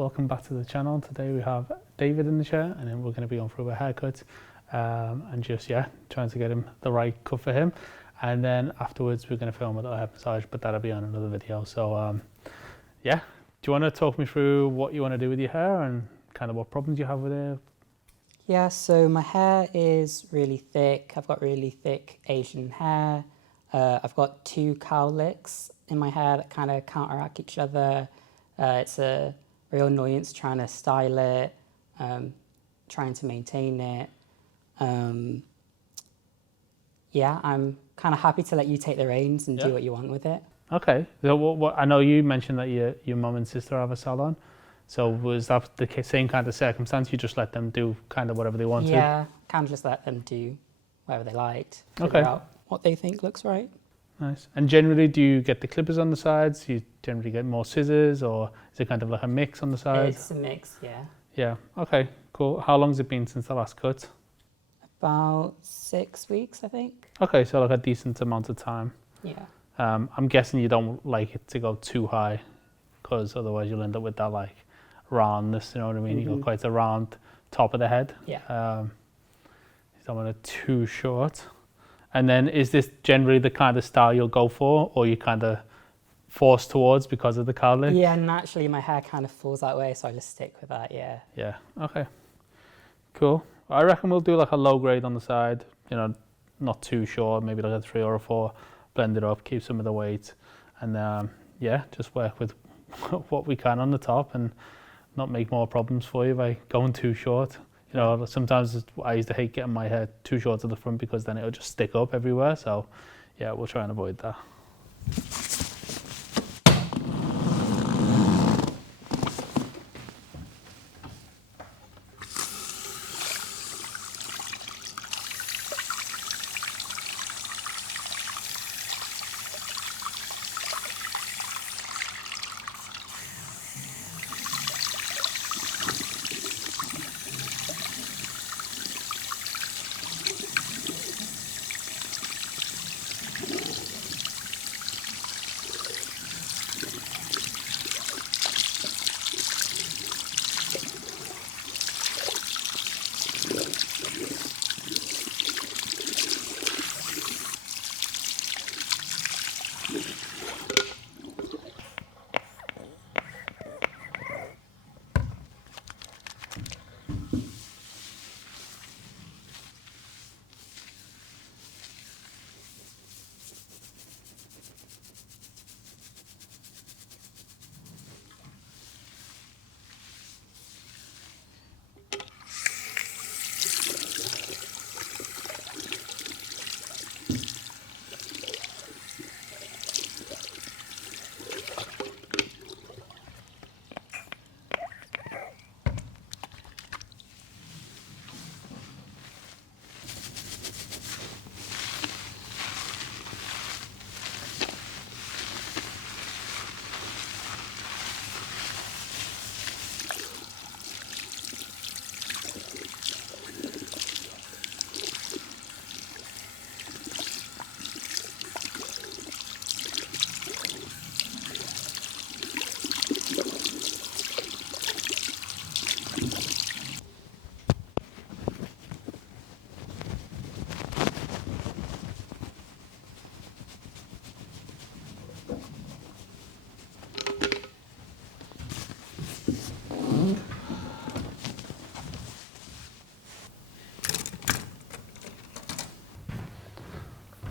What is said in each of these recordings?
welcome back to the channel. Today we have David in the chair, and then we're going to be going through a haircut and just trying to get him the right cut for him. And then afterwards we're going to film a little head massage, but that'll be on another video. So do you want to talk me through what you want to do with your hair and kind of what problems you have with it? Yeah, so my hair is really thick. I've got really thick Asian hair. I've got two cowlicks in my hair that kind of counteract each other. It's a real annoyance trying to style it, trying to maintain it. I'm kind of happy to let you take the reins and do what you want with it. Okay. So I know you mentioned that your mum and sister have a salon. So was that the same kind of circumstance? You just let them do kind of whatever they wanted? Yeah, kind of just let them do whatever they liked. Figure out what they think looks right. Nice. And generally, do you get the clippers on the sides? Do you generally get more scissors, or is it kind of like a mix on the sides? It's a mix, yeah. Yeah. Okay. Cool. How long has it been since the last cut? About 6 weeks, I think. Okay, so like a decent amount of time. Yeah. I'm guessing you don't like it to go too high, because otherwise you'll end up with that like roundness. You know what I mean? You got quite a round top of the head. Yeah. You don't want it too short. And then is this generally the kind of style you'll go for, or you kind of force towards because of the cowlick? Yeah, naturally my hair kind of falls that way, so I just stick with that, yeah. Yeah, okay. Cool. I reckon we'll do like a low grade on the side, you know, not too short, maybe like a 3 or a 4, blend it up, keep some of the weight, and just work with what we can on the top and not make more problems for you by going too short. You know, sometimes I used to hate getting my hair too short to the front because then it'll just stick up everywhere. So yeah, we'll try and avoid that.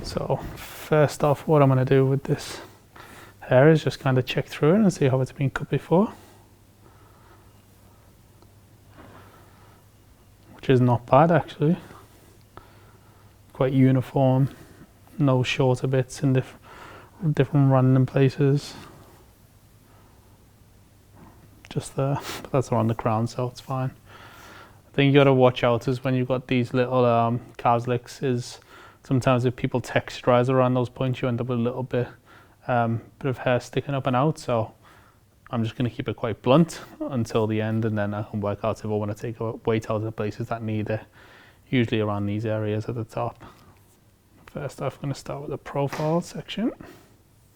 So first off, what I'm going to do with this hair is just kind of check through it and see how it's been cut before, which is not bad actually. Quite uniform, no shorter bits in different random places. Just there, but that's around the crown, so it's fine. I think you got to watch out is when you've got these little cowlicks is sometimes if people texturize around those points, you end up with a little bit of hair sticking up and out. So I'm just going to keep it quite blunt until the end, and then I can work out if I want to take weight out of the places that need it, usually around these areas at the top. First off, I'm going to start with the profile section.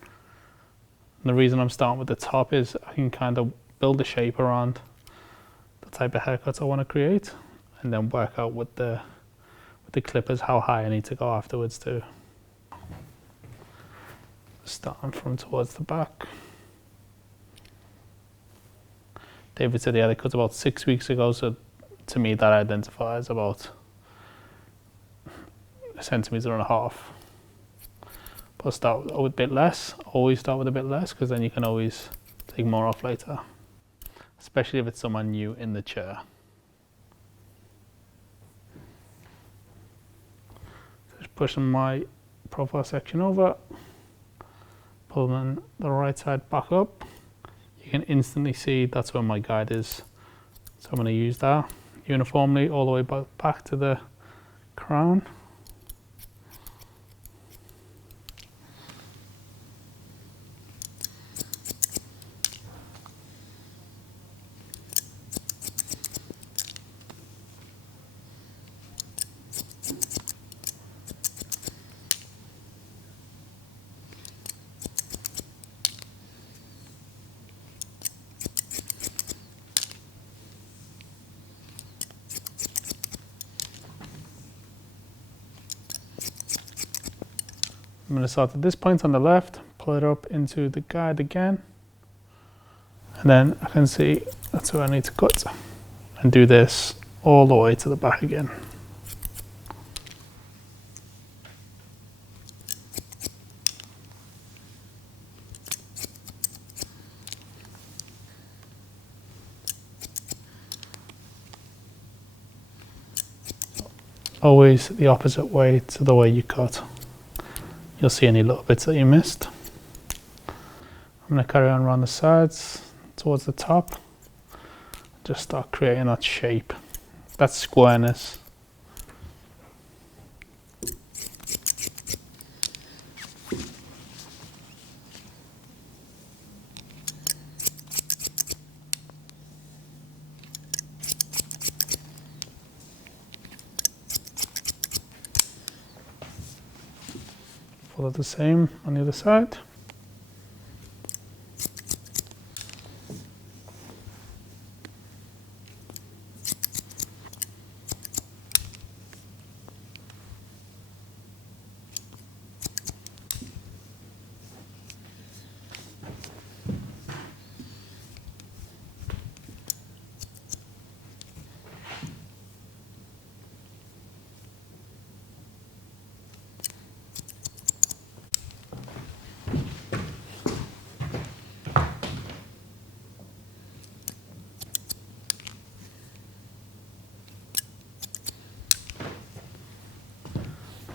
And the reason I'm starting with the top is I can kind of build a shape around the type of haircuts I want to create, and then work out with the clippers how high I need to go afterwards too. Starting from towards the back. David said he had it cut about 6 weeks ago, so to me that identifies about 1.5 centimeters. But start with a bit less. Always start with a bit less, because then you can always take more off later, especially if it's someone new in the chair. Just pushing my profile section over, pulling the right side back up. You can instantly see that's where my guide is, so I'm going to use that uniformly all the way back to the crown. I'm going to start at this point on the left, pull it up into the guide again, and then I can see that's where I need to cut, and do this all the way to the back again. Always the opposite way to the way you cut. You'll see any little bits that you missed. I'm going to carry on around the sides towards the top. Just start creating that shape, that squareness. Follow the same on the other side.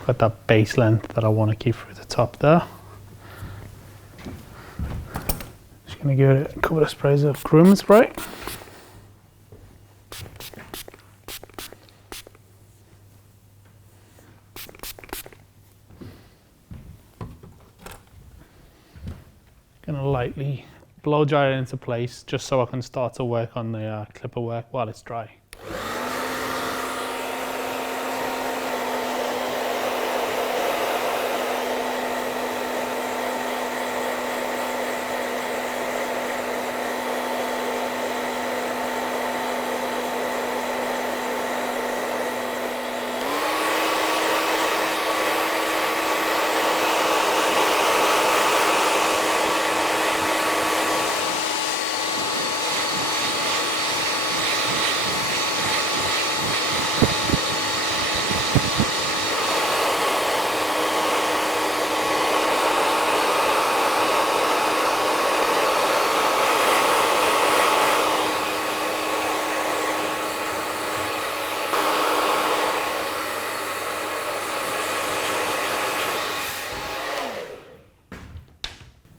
Got that base length that I want to keep through the top there. Just going to give it a couple of sprays of grooming spray. Going to lightly blow dry it into place, just so I can start to work on the clipper work while it's dry.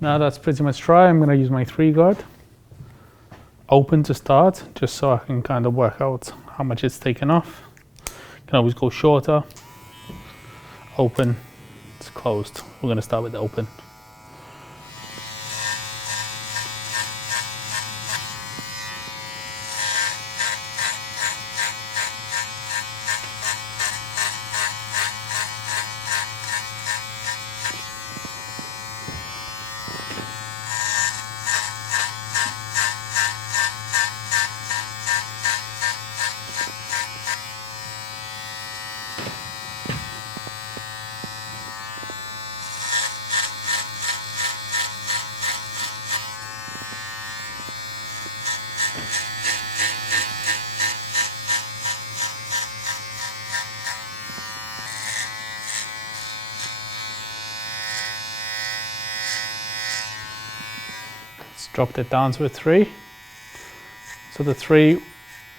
Now that's pretty much dry, I'm going to use my 3 guard. Open to start, just so I can kind of work out how much it's taken off. Can always go shorter. Open, it's closed. We're going to start with the open. Dropped it down to a 3. So the 3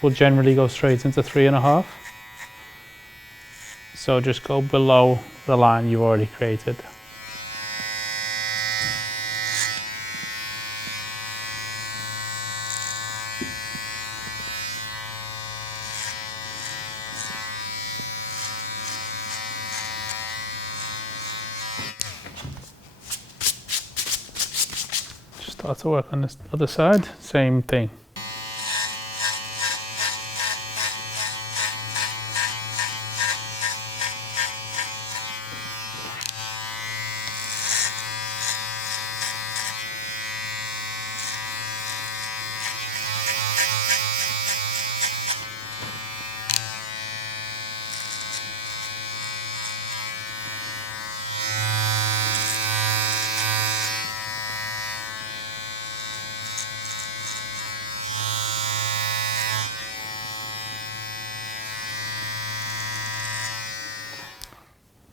will generally go straight into 3.5. So just go below the line you've already created. Start to work on this other side, same thing.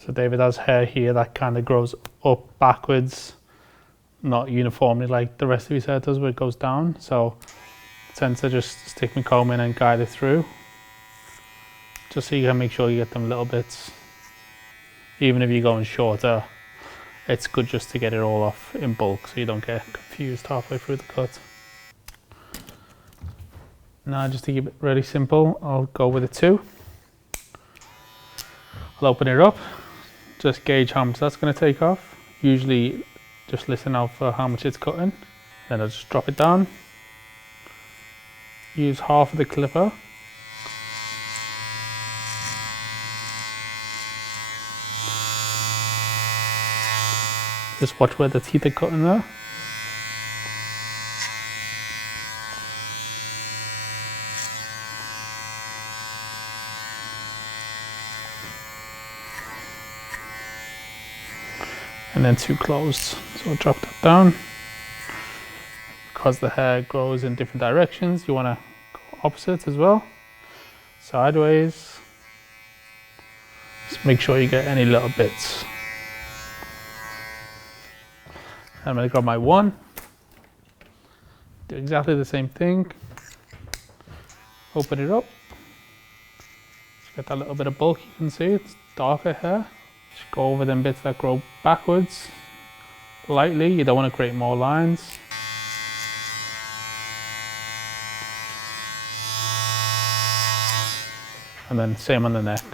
So David has hair here that kind of grows up backwards, not uniformly like the rest of his hair does, where it goes down. So I tend to just stick my comb in and guide it through, just so you can make sure you get them little bits. Even if you're going shorter, it's good just to get it all off in bulk so you don't get confused halfway through the cut. Now, just to keep it really simple, I'll go with a 2. I'll open it up, just gauge how much that's going to take off. Usually just listen out for how much it's cutting. Then I'll just drop it down. Use half of the clipper. Just watch where the teeth are cutting there. And then 2 closed. So I'll drop that down. Because the hair grows in different directions, you want to go opposite as well. Sideways. Just make sure you get any little bits. I'm going to grab my 1. Do exactly the same thing. Open it up. Just get that little bit of bulk, you can see it's darker hair. Just go over them bits that grow backwards lightly. You don't want to create more lines. And then same on the neck.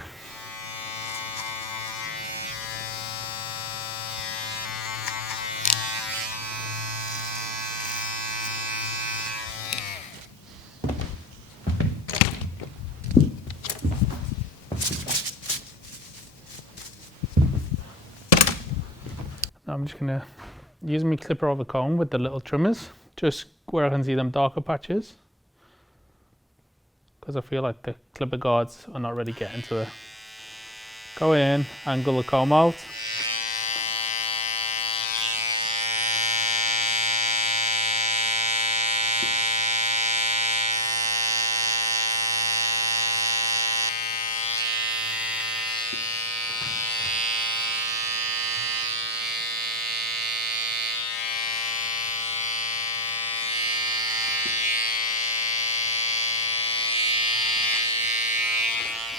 I'm just going to use my clipper over comb with the little trimmers, just where I can see them darker patches, because I feel like the clipper guards are not really getting to it. Go in, angle the comb out.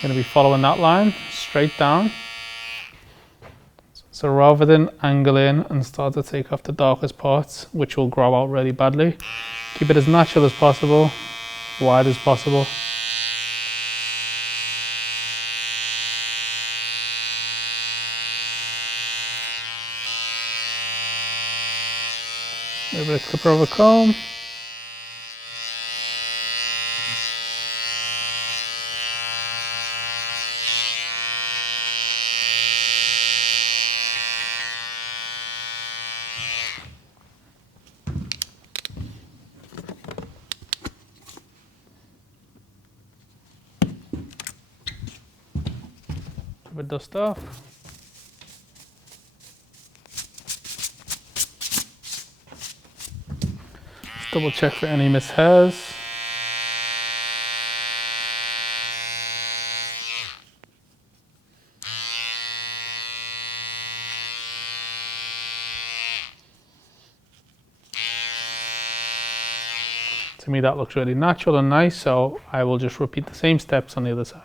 Going to be following that line straight down. So rather than angle in and start to take off the darkest parts, which will grow out really badly, keep it as natural as possible, wide as possible. A bit of clipper over comb. With dust off. Double check for any missed hairs. To me that looks really natural and nice, so I will just repeat the same steps on the other side.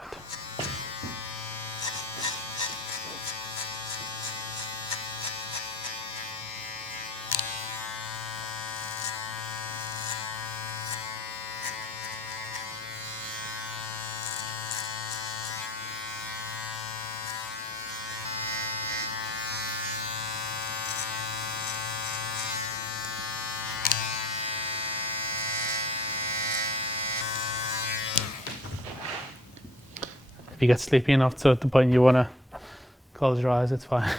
If you get sleepy enough to the point you want to close your eyes, it's fine.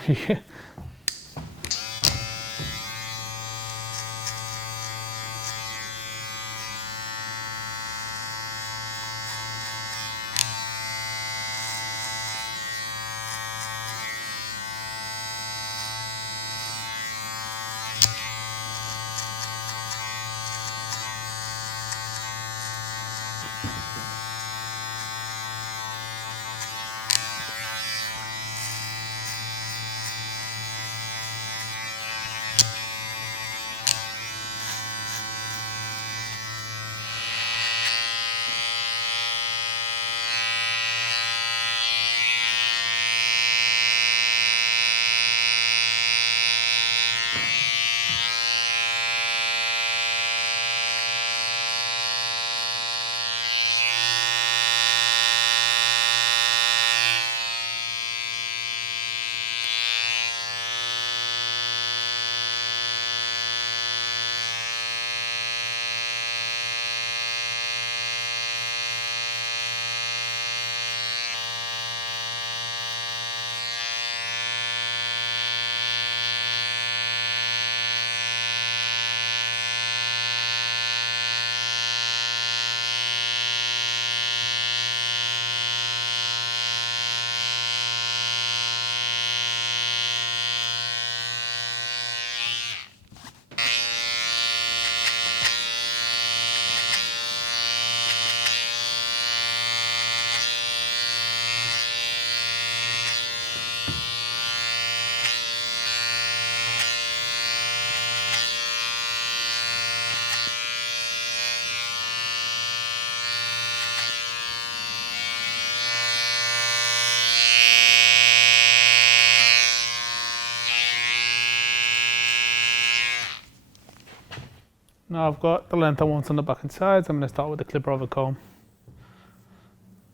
Now I've got the length I want on the back and sides. I'm going to start with the clipper over comb.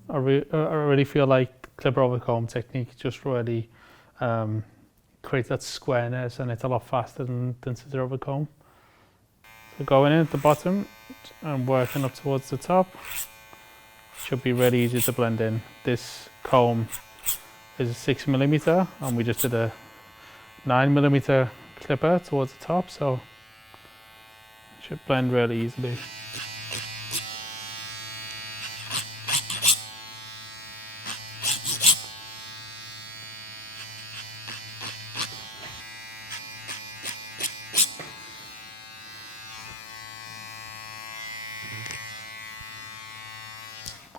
I really feel like clipper over comb technique just really creates that squareness, and it's a lot faster than scissor over comb. So going in at the bottom and working up towards the top should be really easy to blend in. This comb is a 6mm and we just did a 9mm clipper towards the top, so it should blend really easily.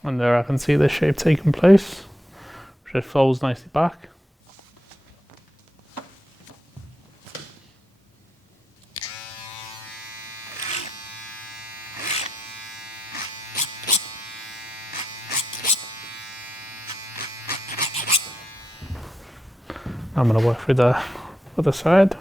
And there I can see the shape taking place, which it folds nicely back. I'm going to work through the other side.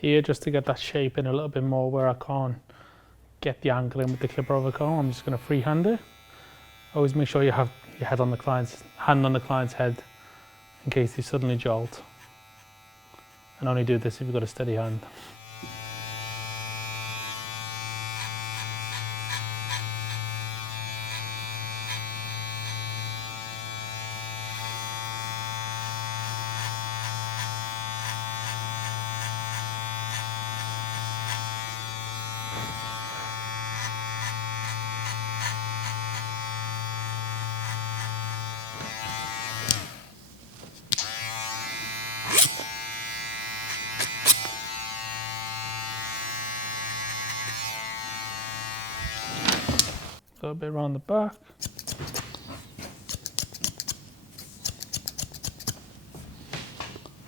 Here, just to get that shape in a little bit more where I can't get the angle in with the clipper over comb, I'm just going to freehand it. Always make sure you have your hand on the client's head in case they suddenly jolt. And only do this if you've got a steady hand. A little bit around the back.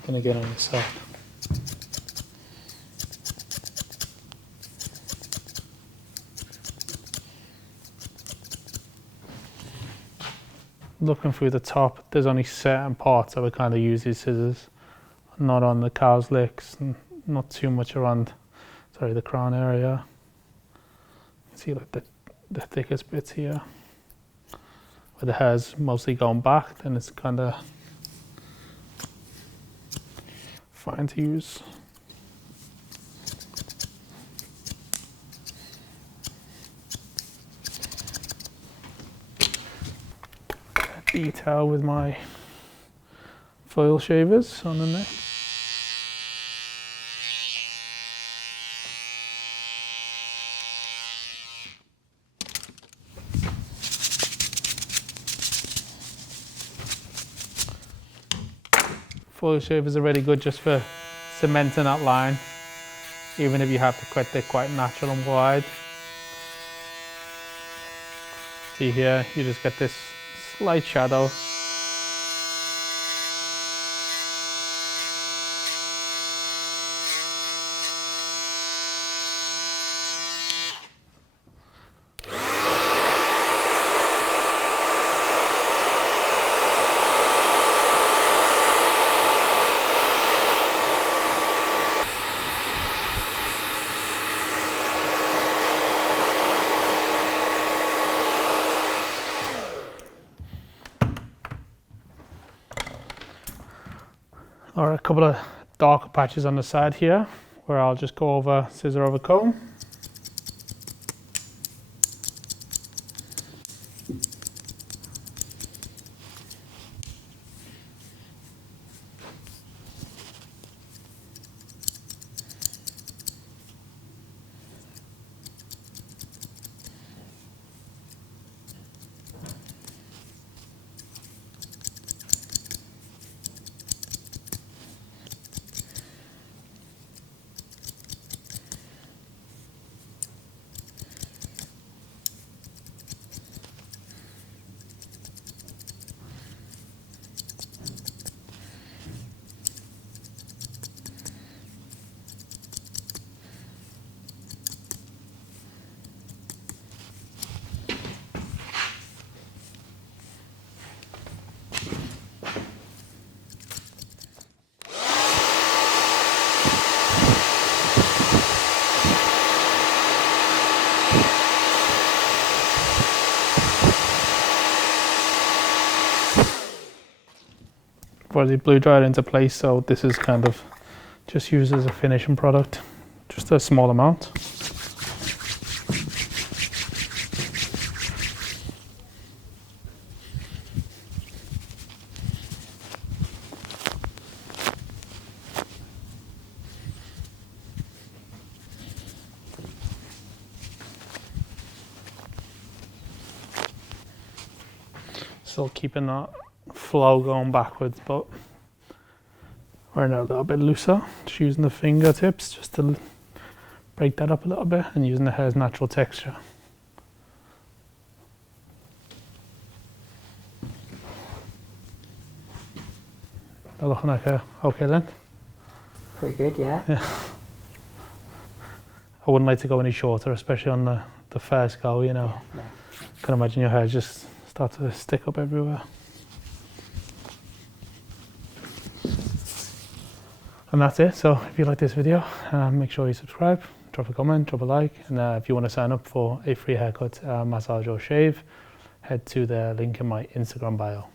And again on this side. Looking through the top, there's only certain parts I would kind of use these scissors, not on the cow's licks, and not too much around, sorry, the crown area. You can see like the thickest bits here, where the hair's mostly going back, then it's kind of fine to use. Detail with my foil shavers on the neck. Foil shavers are really good just for cementing that line, even if you have to cut it quite natural and wide. See here, you just get this slight shadow. Or a couple of darker patches on the side here, where I'll just go over scissor over comb. I've already blue dried into place, so this is kind of just used as a finishing product, just a small amount. Still keeping that flow going backwards, but we're now a little bit looser, just using the fingertips just to break that up a little bit and using the hair's natural texture. They're looking like a okay length. Pretty good, yeah. I wouldn't like to go any shorter, especially on the first go, you know. Yeah, I can imagine your hair just start to stick up everywhere. And that's it. So if you like this video, make sure you subscribe, drop a comment, drop a like, and if you want to sign up for a free haircut, massage or shave, head to the link in my Instagram bio.